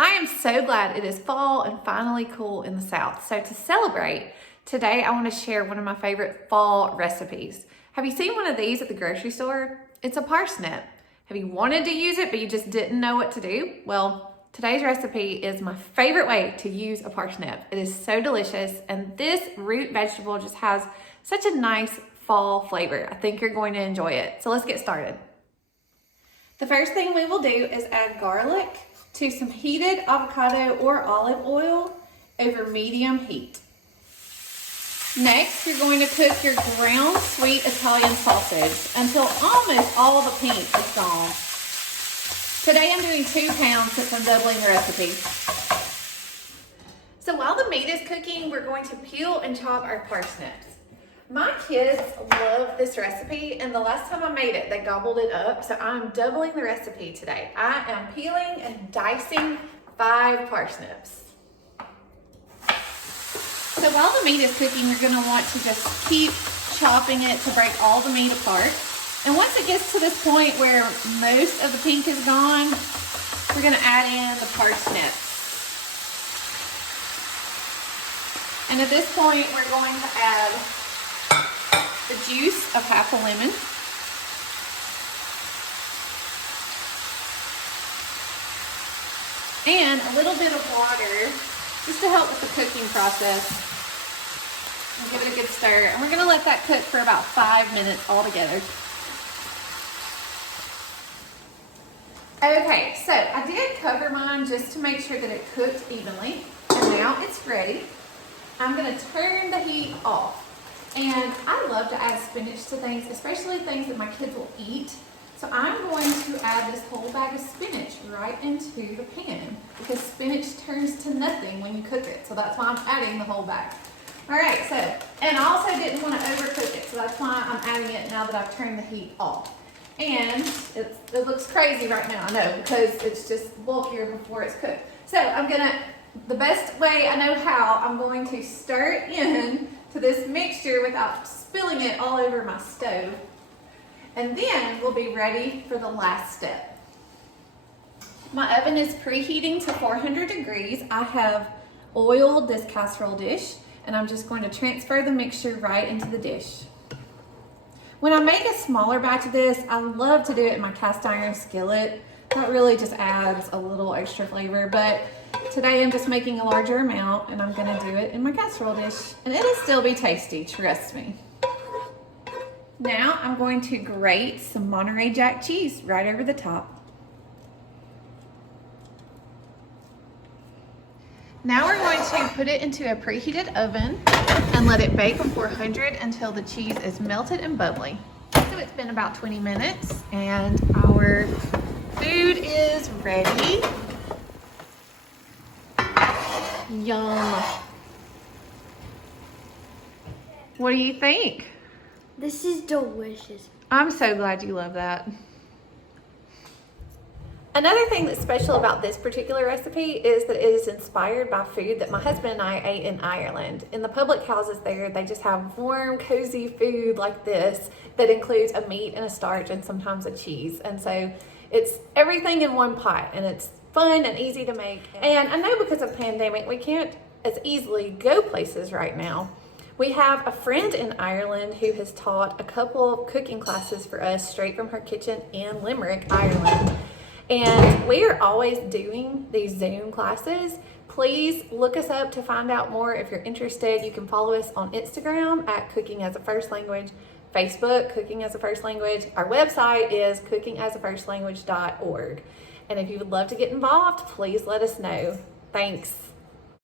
I am so glad it is fall and finally cool in the South. So to celebrate, today I want to share one of my favorite fall recipes. Have you seen one of these at the grocery store? It's a parsnip. Have you wanted to use it but you just didn't know what to do? Well, today's recipe is my favorite way to use a parsnip. It is so delicious, and this root vegetable just has such a nice fall flavor. I think you're going to enjoy it. So let's get started. The first thing we will do is add garlic to some heated avocado or olive oil over medium heat. Next, you're going to cook your ground sweet Italian sausage until almost all the pink is gone. Today I'm doing 2 pounds since I'm doubling the recipe. So while the meat is cooking, we're going to peel and chop our parsnips. My kids love this recipe, and the last time I made it, they gobbled it up, so I'm doubling the recipe today. I am peeling and dicing 5 parsnips. So while the meat is cooking, you're gonna want to just keep chopping it to break all the meat apart. And once it gets to this point where most of the pink is gone, we're gonna add in the parsnips. And at this point, we're going to add the juice of half a lemon, and a little bit of water just to help with the cooking process. And give it a good stir, and we're going to let that cook for about 5 minutes altogether. Okay, so I did cover mine just to make sure that it cooked evenly, and now it's ready. I'm going to turn the heat off. And I love to add spinach to things, especially things that my kids will eat. So I'm going to add this whole bag of spinach right into the pan because spinach turns to nothing when you cook it. So that's why I'm adding the whole bag. All right, so, and I also didn't want to overcook it, so that's why I'm adding it now that I've turned the heat off. And it looks crazy right now, I know, because it's just bulkier before it's cooked. So the best way I know how, I'm going to stir it in to this mixture without spilling it all over my stove. And then we'll be ready for the last step. My oven is preheating to 400 degrees. I have oiled this casserole dish, and I'm just going to transfer the mixture right into the dish. When I make a smaller batch of this, I love to do it in my cast iron skillet. That really just adds a little extra flavor, but today I'm just making a larger amount, and I'm gonna do it in my casserole dish, and it'll still be tasty, trust me. Now I'm going to grate some Monterey Jack cheese right over the top. Now we're going to put it into a preheated oven and let it bake on 400 until the cheese is melted and bubbly. So it's been about 20 minutes, and our food is ready. Yum. What do you think? This is delicious. I'm so glad you love that. Another thing that's special about this particular recipe is that it is inspired by food that my husband and I ate in Ireland. In the public houses there, they just have warm, cozy food like this that includes a meat and a starch and sometimes a cheese. And so it's everything in one pot, and it's fun and easy to make. And I know because of pandemic, we can't as easily go places right now. We have a friend in Ireland who has taught a couple of cooking classes for us straight from her kitchen in Limerick, Ireland. And we are always doing these Zoom classes. Please look us up to find out more if you're interested. You can follow us on Instagram at Cooking as a First Language, Facebook, Cooking as a First Language. Our website is cookingasafirstlanguage.org. And if you would love to get involved, please let us know. Thanks.